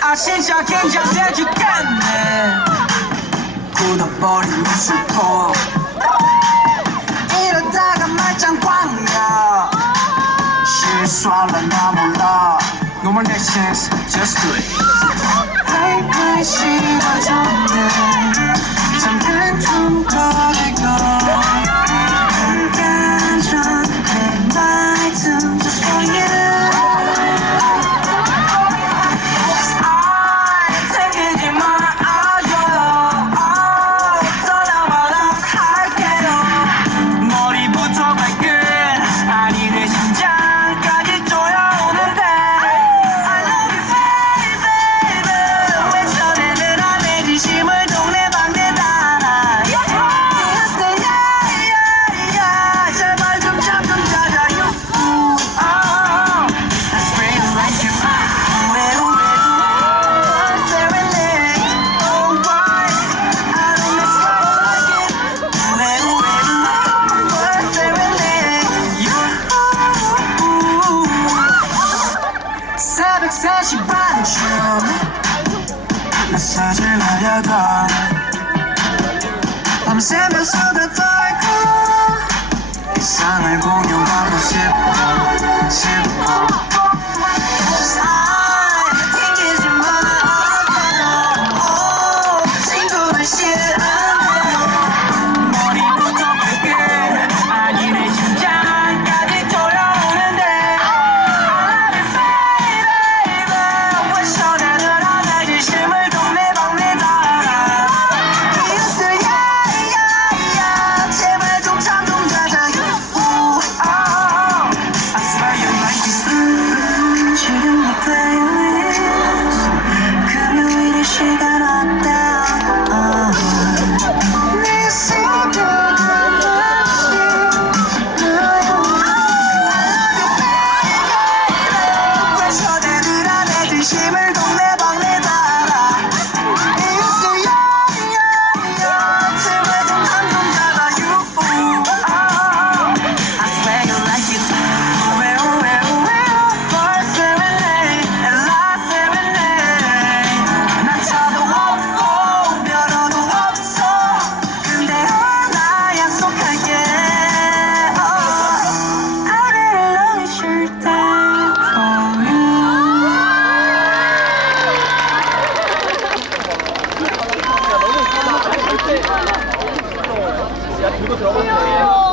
啊！紧张，紧张，再去干呢。孤岛堡垒，我属狗。No more next chance, just do it. Take my shit, what's on 아, 메시지 날려도 밤새면서 다 떨고 이상을 공유하고 싶어. 야 들고 들어갔어